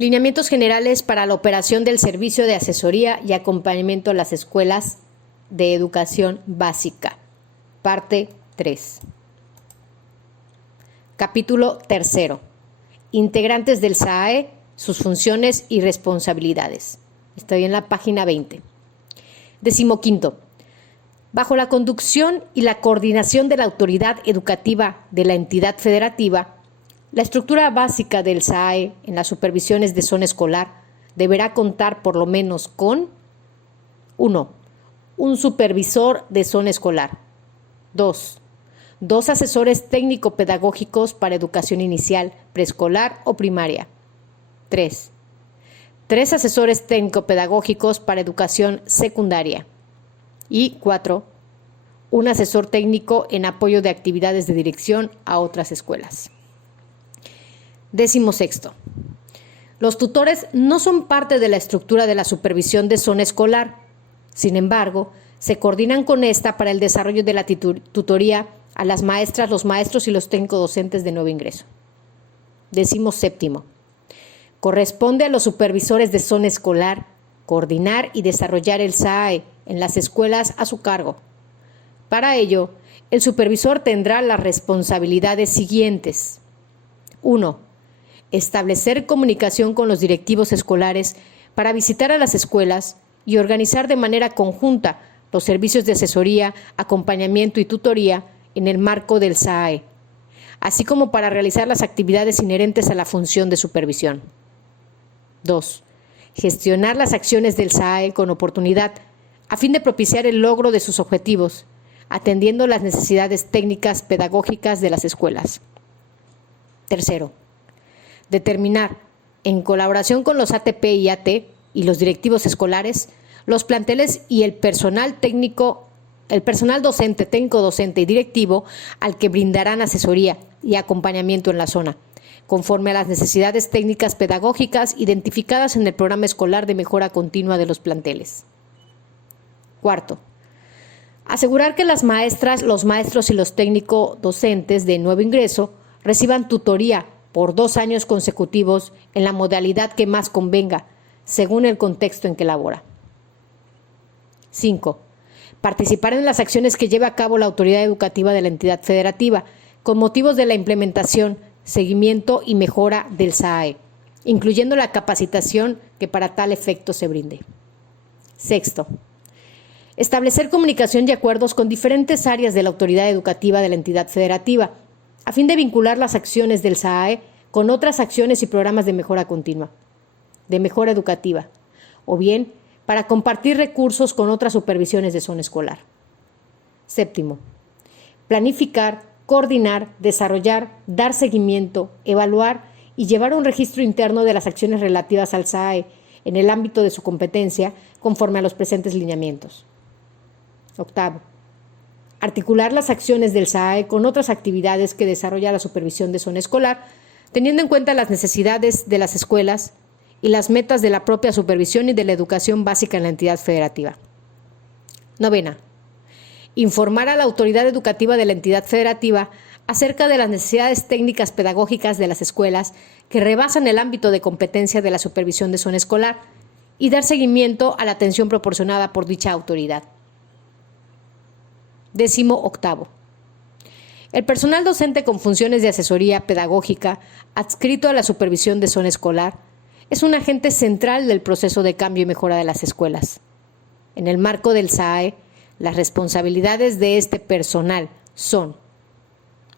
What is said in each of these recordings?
Lineamientos generales para la operación del servicio de asesoría y acompañamiento a las escuelas de educación básica. Parte 3. Capítulo 3. Integrantes del SAAE, sus funciones y responsabilidades. Estoy en la página 20. 15. Bajo la conducción y la coordinación de la autoridad educativa de la entidad federativa, la estructura básica del SAAE en las supervisiones de zona escolar deberá contar por lo menos con 1. Un supervisor de zona escolar. 2. Dos asesores técnico-pedagógicos para educación inicial, preescolar o primaria. 3. Tres asesores técnico-pedagógicos para educación secundaria. Y 4. Un asesor técnico en apoyo de actividades de dirección a otras escuelas. 16. Los tutores no son parte de la estructura de la supervisión de zona escolar. Sin embargo, se coordinan con esta para el desarrollo de la tutoría a las maestras, los maestros y los técnicos docentes de nuevo ingreso. 17. Corresponde a los supervisores de zona escolar coordinar y desarrollar el SAAE en las escuelas a su cargo. Para ello, el supervisor tendrá las responsabilidades siguientes. 1. Establecer comunicación con los directivos escolares para visitar a las escuelas y organizar de manera conjunta los servicios de asesoría, acompañamiento y tutoría en el marco del SAAE, así como para realizar las actividades inherentes a la función de supervisión. 2. Gestionar las acciones del SAAE con oportunidad a fin de propiciar el logro de sus objetivos, atendiendo las necesidades técnicas pedagógicas de las escuelas. 3. Determinar, en colaboración con los ATP y AT y los directivos escolares, los planteles y el personal docente, técnico docente y directivo al que brindarán asesoría y acompañamiento en la zona, conforme a las necesidades técnicas pedagógicas identificadas en el programa escolar de mejora continua de los planteles. 4. Asegurar que las maestras, los maestros y los técnicos docentes de nuevo ingreso reciban tutoría por 2 años consecutivos en la modalidad que más convenga, según el contexto en que labora. 5. Participar en las acciones que lleve a cabo la autoridad educativa de la entidad federativa, con motivos de la implementación, seguimiento y mejora del SAAE, incluyendo la capacitación que para tal efecto se brinde. 6. Establecer comunicación y acuerdos con diferentes áreas de la autoridad educativa de la entidad federativa, a fin de vincular las acciones del SAAE con otras acciones y programas de mejora continua, de mejora educativa, o bien para compartir recursos con otras supervisiones de zona escolar. 7. Planificar, coordinar, desarrollar, dar seguimiento, evaluar y llevar un registro interno de las acciones relativas al SAAE en el ámbito de su competencia conforme a los presentes lineamientos. 8. Articular las acciones del SAAE con otras actividades que desarrolla la supervisión de zona escolar, teniendo en cuenta las necesidades de las escuelas y las metas de la propia supervisión y de la educación básica en la entidad federativa. 9. Informar a la autoridad educativa de la entidad federativa acerca de las necesidades técnicas pedagógicas de las escuelas que rebasan el ámbito de competencia de la supervisión de zona escolar y dar seguimiento a la atención proporcionada por dicha autoridad. 18. El personal docente con funciones de asesoría pedagógica adscrito a la supervisión de zona escolar es un agente central del proceso de cambio y mejora de las escuelas. En el marco del SAAE, las responsabilidades de este personal son: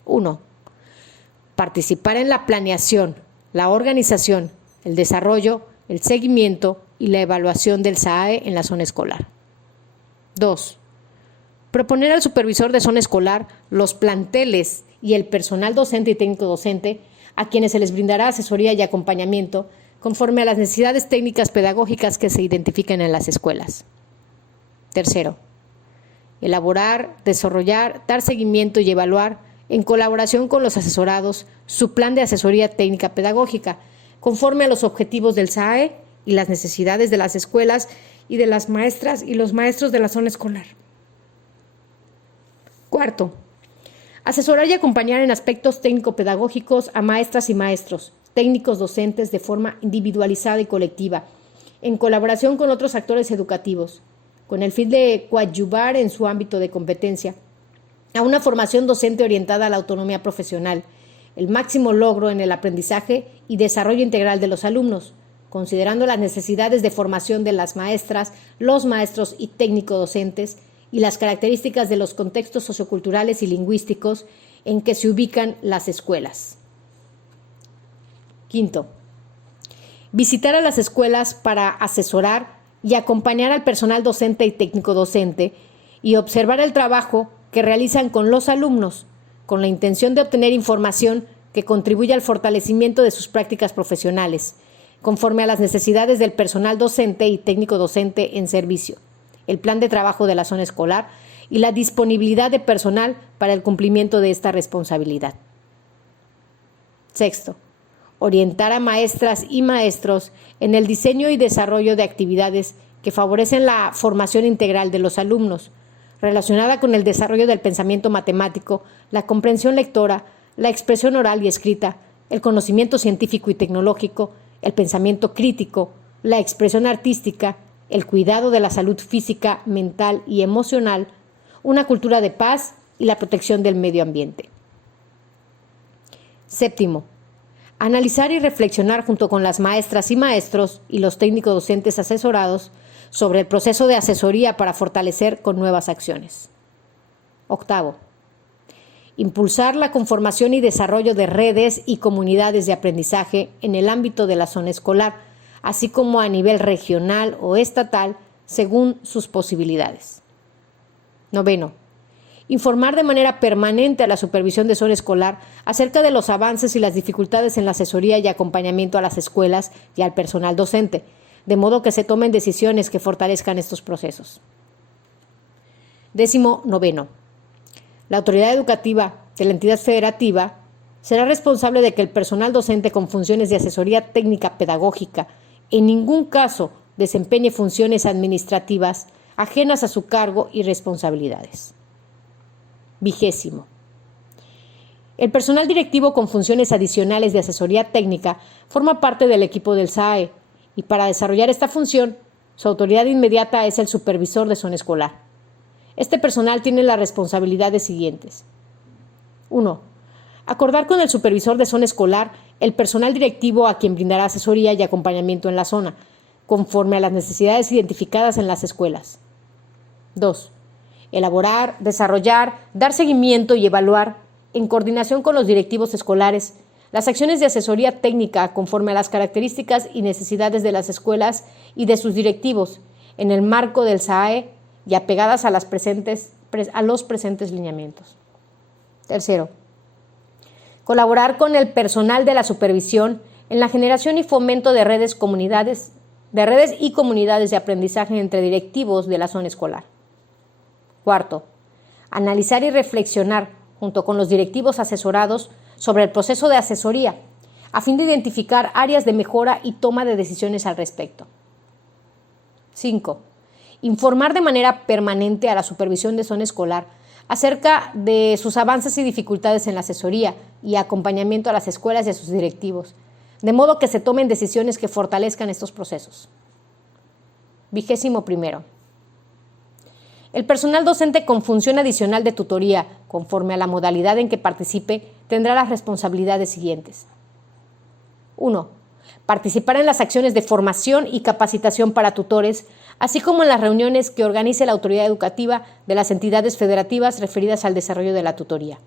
1. Participar en la planeación, la organización, el desarrollo, el seguimiento y la evaluación del SAAE en la zona escolar. 2. Proponer al supervisor de zona escolar los planteles y el personal docente y técnico docente a quienes se les brindará asesoría y acompañamiento conforme a las necesidades técnicas pedagógicas que se identifiquen en las escuelas. 3. Elaborar, desarrollar, dar seguimiento y evaluar, en colaboración con los asesorados, su plan de asesoría técnica pedagógica, conforme a los objetivos del SAAE y las necesidades de las escuelas y de las maestras y los maestros de la zona escolar. 4. Asesorar y acompañar en aspectos técnico-pedagógicos a maestras y maestros, técnicos docentes de forma individualizada y colectiva, en colaboración con otros actores educativos, con el fin de coadyuvar en su ámbito de competencia a una formación docente orientada a la autonomía profesional, el máximo logro en el aprendizaje y desarrollo integral de los alumnos, considerando las necesidades de formación de las maestras, los maestros y técnicos docentes y las características de los contextos socioculturales y lingüísticos en que se ubican las escuelas. Quinto, visitar a las escuelas para asesorar y acompañar al personal docente y técnico docente y observar el trabajo que realizan con los alumnos, con la intención de obtener información que contribuya al fortalecimiento de sus prácticas profesionales, conforme a las necesidades del personal docente y técnico docente en servicio, el plan de trabajo de la zona escolar y la disponibilidad de personal para el cumplimiento de esta responsabilidad. Sexto, orientar a maestras y maestros en el diseño y desarrollo de actividades que favorecen la formación integral de los alumnos, relacionada con el desarrollo del pensamiento matemático, la comprensión lectora, la expresión oral y escrita, el conocimiento científico y tecnológico, el pensamiento crítico, la expresión artística, el cuidado de la salud física, mental y emocional, una cultura de paz y la protección del medio ambiente. Séptimo, analizar y reflexionar junto con las maestras y maestros y los técnicos docentes asesorados sobre el proceso de asesoría para fortalecer con nuevas acciones. Octavo, impulsar la conformación y desarrollo de redes y comunidades de aprendizaje en el ámbito de la zona escolar, así como a nivel regional o estatal, según sus posibilidades. Noveno, informar de manera permanente a la supervisión de zona escolar acerca de los avances y las dificultades en la asesoría y acompañamiento a las escuelas y al personal docente, de modo que se tomen decisiones que fortalezcan estos procesos. 19. La autoridad educativa de la entidad federativa será responsable de que el personal docente con funciones de asesoría técnica pedagógica en ningún caso desempeñe funciones administrativas ajenas a su cargo y responsabilidades. 20. El personal directivo con funciones adicionales de asesoría técnica forma parte del equipo del SAE y para desarrollar esta función, su autoridad inmediata es el supervisor de zona escolar. Este personal tiene las responsabilidades siguientes. 1. Acordar con el supervisor de zona escolar el personal directivo a quien brindará asesoría y acompañamiento en la zona, conforme a las necesidades identificadas en las escuelas. 2. Elaborar, desarrollar, dar seguimiento y evaluar, en coordinación con los directivos escolares, las acciones de asesoría técnica conforme a las características y necesidades de las escuelas y de sus directivos, en el marco del SAE y apegadas a los presentes lineamientos. 3. Colaborar con el personal de la supervisión en la generación y fomento de redes y comunidades de aprendizaje entre directivos de la zona escolar. 4. Analizar y reflexionar junto con los directivos asesorados sobre el proceso de asesoría, a fin de identificar áreas de mejora y toma de decisiones al respecto. 5. Informar de manera permanente a la supervisión de zona escolar acerca de sus avances y dificultades en la asesoría y acompañamiento a las escuelas y a sus directivos, de modo que se tomen decisiones que fortalezcan estos procesos. 21. El personal docente con función adicional de tutoría, conforme a la modalidad en que participe, tendrá las responsabilidades siguientes. 1. Participar en las acciones de formación y capacitación para tutores, así como en las reuniones que organice la autoridad educativa de las entidades federativas referidas al desarrollo de la tutoría.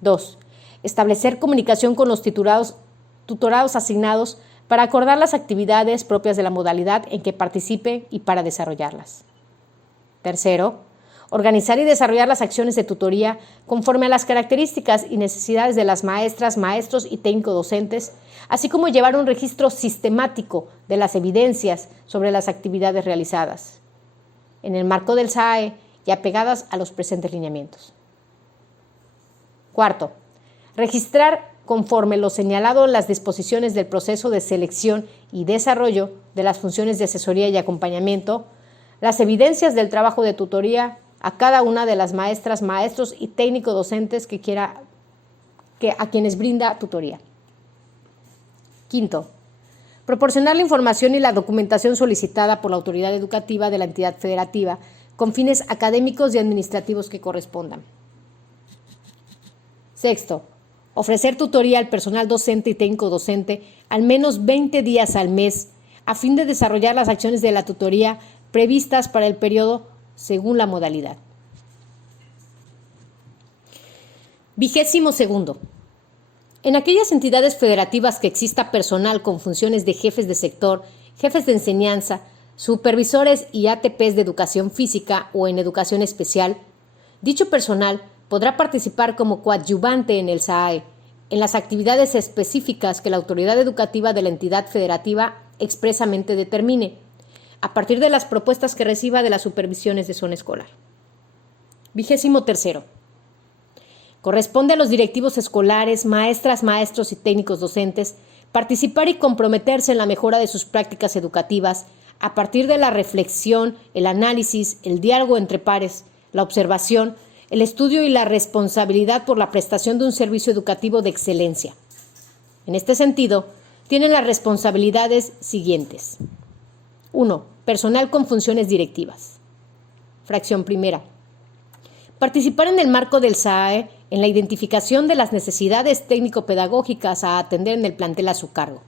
2. Establecer comunicación con los tutorados asignados para acordar las actividades propias de la modalidad en que participe y para desarrollarlas. 3. Organizar y desarrollar las acciones de tutoría conforme a las características y necesidades de las maestras, maestros y técnicos docentes, así como llevar un registro sistemático de las evidencias sobre las actividades realizadas, en el marco del SAE y apegadas a los presentes lineamientos. 4. Registrar, conforme lo señalado en las disposiciones del proceso de selección y desarrollo de las funciones de asesoría y acompañamiento, las evidencias del trabajo de tutoría a cada una de las maestras, maestros y técnicos docentes a quienes brinda tutoría. Quinto, proporcionar la información y la documentación solicitada por la autoridad educativa de la entidad federativa con fines académicos y administrativos que correspondan. Sexto, ofrecer tutoría al personal docente y técnico docente al menos 20 días al mes a fin de desarrollar las acciones de la tutoría previstas para el periodo según la modalidad. 22. En aquellas entidades federativas que exista personal con funciones de jefes de sector, jefes de enseñanza, supervisores y ATPs de educación física o en educación especial, dicho personal podrá participar como coadyuvante en el SAE, en las actividades específicas que la autoridad educativa de la entidad federativa expresamente determine, a partir de las propuestas que reciba de las supervisiones de zona escolar. 23. Corresponde a los directivos escolares, maestras, maestros y técnicos docentes participar y comprometerse en la mejora de sus prácticas educativas a partir de la reflexión, el análisis, el diálogo entre pares, la observación, el estudio y la responsabilidad por la prestación de un servicio educativo de excelencia. En este sentido, tienen las responsabilidades siguientes. 1. Personal con funciones directivas. Fracción primera. Participar en el marco del SAE en la identificación de las necesidades técnico-pedagógicas a atender en el plantel a su cargo.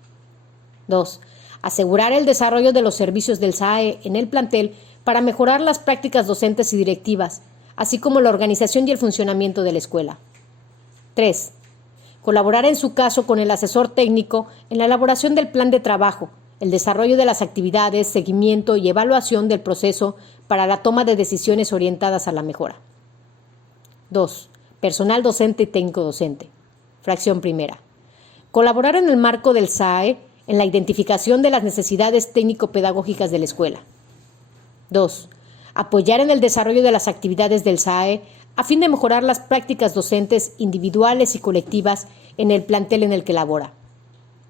2. Asegurar el desarrollo de los servicios del SAE en el plantel para mejorar las prácticas docentes y directivas, así como la organización y el funcionamiento de la escuela. 3. Colaborar en su caso con el asesor técnico en la elaboración del plan de trabajo, el desarrollo de las actividades, seguimiento y evaluación del proceso para la toma de decisiones orientadas a la mejora. 2. Personal docente y técnico docente. Fracción primera. Colaborar en el marco del SAE en la identificación de las necesidades técnico-pedagógicas de la escuela. 2. Apoyar en el desarrollo de las actividades del SAE a fin de mejorar las prácticas docentes individuales y colectivas en el plantel en el que labora.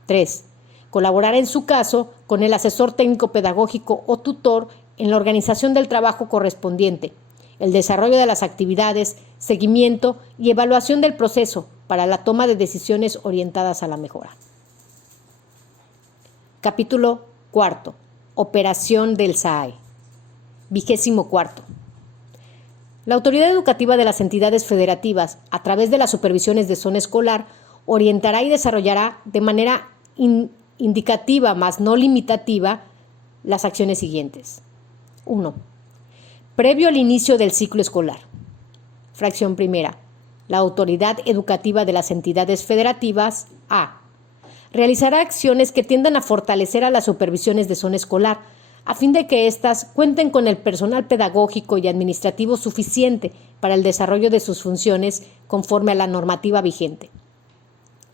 3. Colaborar en su caso con el asesor técnico-pedagógico o tutor en la organización del trabajo correspondiente, el desarrollo de las actividades, seguimiento y evaluación del proceso para la toma de decisiones orientadas a la mejora. Capítulo 4. Operación del SAE. 24. La autoridad educativa de las entidades federativas, a través de las supervisiones de zona escolar, orientará y desarrollará de manera indicativa, más no limitativa, las acciones siguientes. 1. Previo al inicio del ciclo escolar. Fracción primera. La autoridad educativa de las entidades federativas A. Realizará acciones que tiendan a fortalecer a las supervisiones de zona escolar, a fin de que éstas cuenten con el personal pedagógico y administrativo suficiente para el desarrollo de sus funciones conforme a la normativa vigente.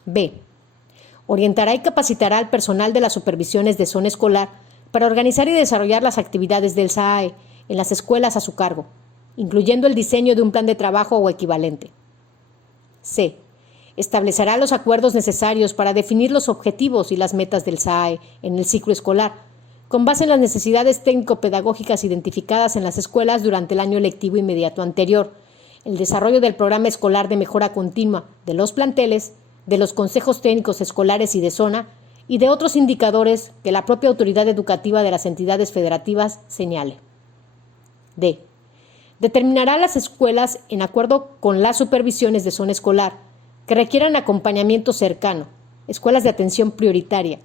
B. Orientará y capacitará al personal de las supervisiones de zona escolar para organizar y desarrollar las actividades del SAE en las escuelas a su cargo, incluyendo el diseño de un plan de trabajo o equivalente. C. Establecerá los acuerdos necesarios para definir los objetivos y las metas del SAE en el ciclo escolar, con base en las necesidades técnico-pedagógicas identificadas en las escuelas durante el año lectivo inmediato anterior, el desarrollo del programa escolar de mejora continua de los planteles, de los consejos técnicos escolares y de zona, y de otros indicadores que la propia autoridad educativa de las entidades federativas señale. D. Determinará las escuelas en acuerdo con las supervisiones de zona escolar que requieran acompañamiento cercano, escuelas de atención prioritaria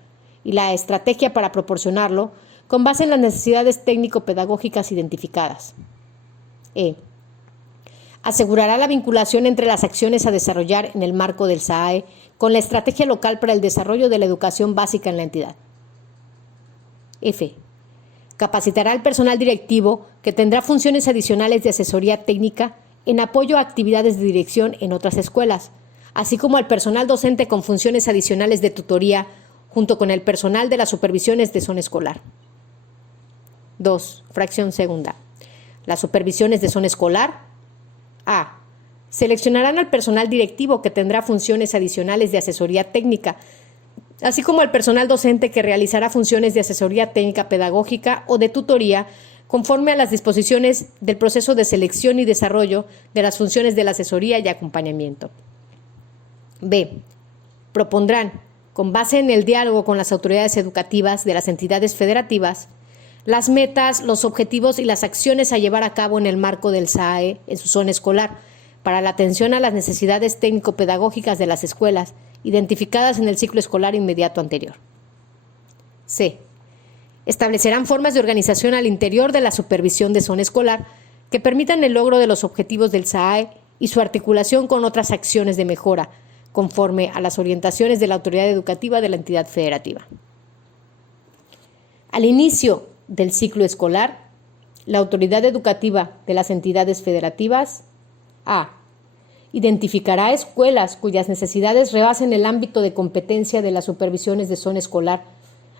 y la estrategia para proporcionarlo con base en las necesidades técnico-pedagógicas identificadas. E. Asegurará la vinculación entre las acciones a desarrollar en el marco del SAE con la estrategia local para el desarrollo de la educación básica en la entidad. F. Capacitará al personal directivo que tendrá funciones adicionales de asesoría técnica en apoyo a actividades de dirección en otras escuelas, así como al personal docente con funciones adicionales de tutoría junto con el personal de las supervisiones de zona escolar. 2. Fracción segunda. Las supervisiones de zona escolar. A. Seleccionarán al personal directivo que tendrá funciones adicionales de asesoría técnica, así como al personal docente que realizará funciones de asesoría técnica pedagógica o de tutoría conforme a las disposiciones del proceso de selección y desarrollo de las funciones de la asesoría y acompañamiento. B. Propondrán, con base en el diálogo con las autoridades educativas de las entidades federativas, las metas, los objetivos y las acciones a llevar a cabo en el marco del SAE en su zona escolar para la atención a las necesidades técnico-pedagógicas de las escuelas identificadas en el ciclo escolar inmediato anterior. C. Establecerán formas de organización al interior de la supervisión de zona escolar que permitan el logro de los objetivos del SAE y su articulación con otras acciones de mejora, conforme a las orientaciones de la autoridad educativa de la entidad federativa. Al inicio del ciclo escolar, la autoridad educativa de las entidades federativas A. Identificará escuelas cuyas necesidades rebasen el ámbito de competencia de las supervisiones de zona escolar,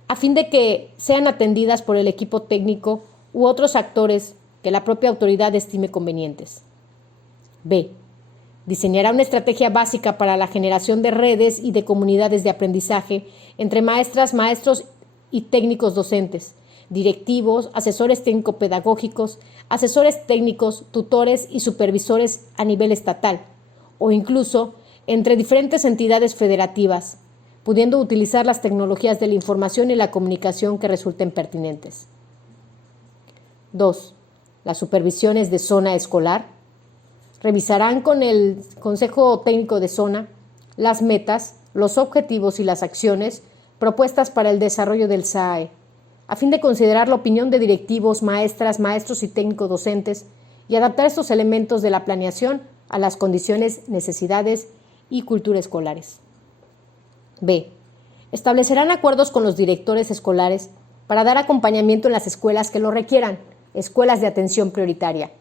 a fin de que sean atendidas por el equipo técnico u otros actores que la propia autoridad estime convenientes. B. Diseñará una estrategia básica para la generación de redes y de comunidades de aprendizaje entre maestras, maestros y técnicos docentes, directivos, asesores técnico-pedagógicos, asesores técnicos, tutores y supervisores a nivel estatal, o incluso entre diferentes entidades federativas, pudiendo utilizar las tecnologías de la información y la comunicación que resulten pertinentes. 2. Las supervisiones de zona escolar revisarán con el Consejo Técnico de Zona las metas, los objetivos y las acciones propuestas para el desarrollo del SAE, a fin de considerar la opinión de directivos, maestras, maestros y técnicos docentes y adaptar estos elementos de la planeación a las condiciones, necesidades y cultura escolares. B. Establecerán acuerdos con los directores escolares para dar acompañamiento en las escuelas que lo requieran, escuelas de atención prioritaria,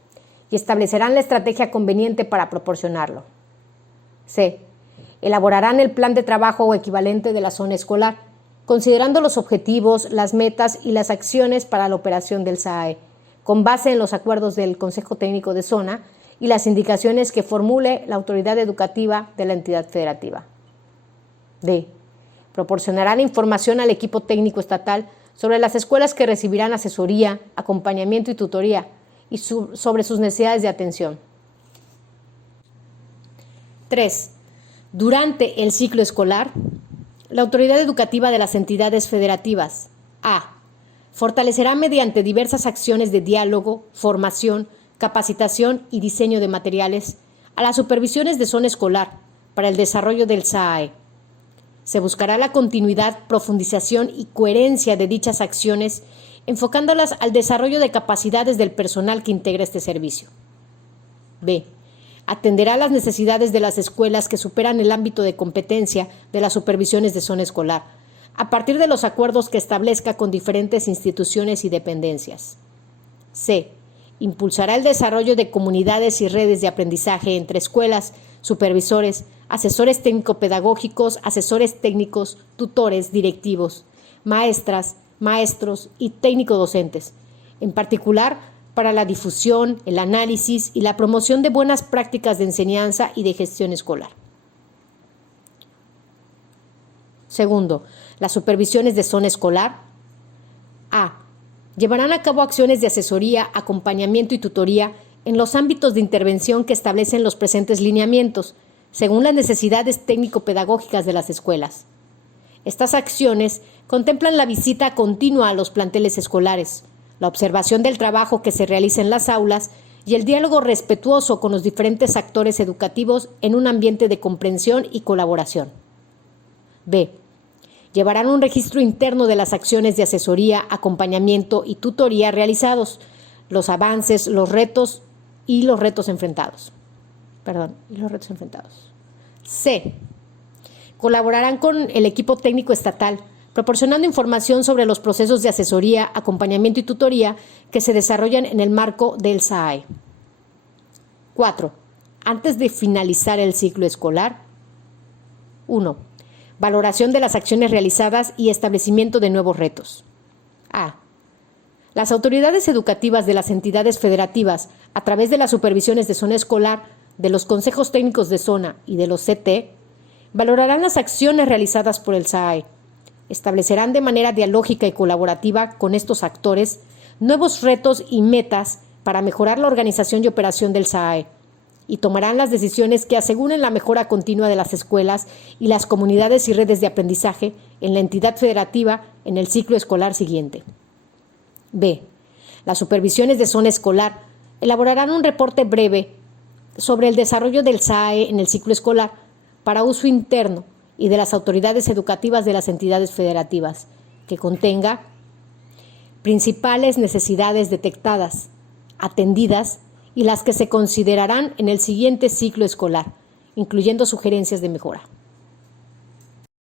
y establecerán la estrategia conveniente para proporcionarlo. C. Elaborarán el plan de trabajo o equivalente de la zona escolar, considerando los objetivos, las metas y las acciones para la operación del SAE, con base en los acuerdos del Consejo Técnico de Zona y las indicaciones que formule la autoridad educativa de la entidad federativa. D. Proporcionarán información al equipo técnico estatal sobre las escuelas que recibirán asesoría, acompañamiento y tutoría, y sobre sus necesidades de atención. 3. Durante el ciclo escolar, la autoridad educativa de las entidades federativas A. Fortalecerá mediante diversas acciones de diálogo, formación, capacitación y diseño de materiales a las supervisiones de zona escolar para el desarrollo del SAE. Se buscará la continuidad, profundización y coherencia de dichas acciones, enfocándolas al desarrollo de capacidades del personal que integra este servicio. B. Atenderá las necesidades de las escuelas que superan el ámbito de competencia de las supervisiones de zona escolar, a partir de los acuerdos que establezca con diferentes instituciones y dependencias. C. Impulsará el desarrollo de comunidades y redes de aprendizaje entre escuelas, supervisores, asesores técnico-pedagógicos, asesores técnicos, tutores, directivos, maestras, maestros y técnico-docentes, en particular para la difusión, el análisis y la promoción de buenas prácticas de enseñanza y de gestión escolar. Segundo, las supervisiones de zona escolar. A. Llevarán a cabo acciones de asesoría, acompañamiento y tutoría en los ámbitos de intervención que establecen los presentes lineamientos, según las necesidades técnico-pedagógicas de las escuelas. Estas acciones contemplan la visita continua a los planteles escolares, la observación del trabajo que se realiza en las aulas y el diálogo respetuoso con los diferentes actores educativos en un ambiente de comprensión y colaboración. B. Llevarán un registro interno de las acciones de asesoría, acompañamiento y tutoría realizados, los avances, los retos enfrentados. C. Colaborarán con el equipo técnico estatal, proporcionando información sobre los procesos de asesoría, acompañamiento y tutoría que se desarrollan en el marco del SAE. 4. Antes de finalizar el ciclo escolar. 1. Valoración de las acciones realizadas y establecimiento de nuevos retos. A. Las autoridades educativas de las entidades federativas, a través de las supervisiones de zona escolar, de los consejos técnicos de zona y de los CT, valorarán las acciones realizadas por el SAE. Establecerán de manera dialógica y colaborativa con estos actores nuevos retos y metas para mejorar la organización y operación del SAE, y tomarán las decisiones que aseguren la mejora continua de las escuelas y las comunidades y redes de aprendizaje en la entidad federativa en el ciclo escolar siguiente. B. Las supervisiones de zona escolar elaborarán un reporte breve sobre el desarrollo del SAE en el ciclo escolar para uso interno y de las autoridades educativas de las entidades federativas, que contenga principales necesidades detectadas, atendidas y las que se considerarán en el siguiente ciclo escolar, incluyendo sugerencias de mejora.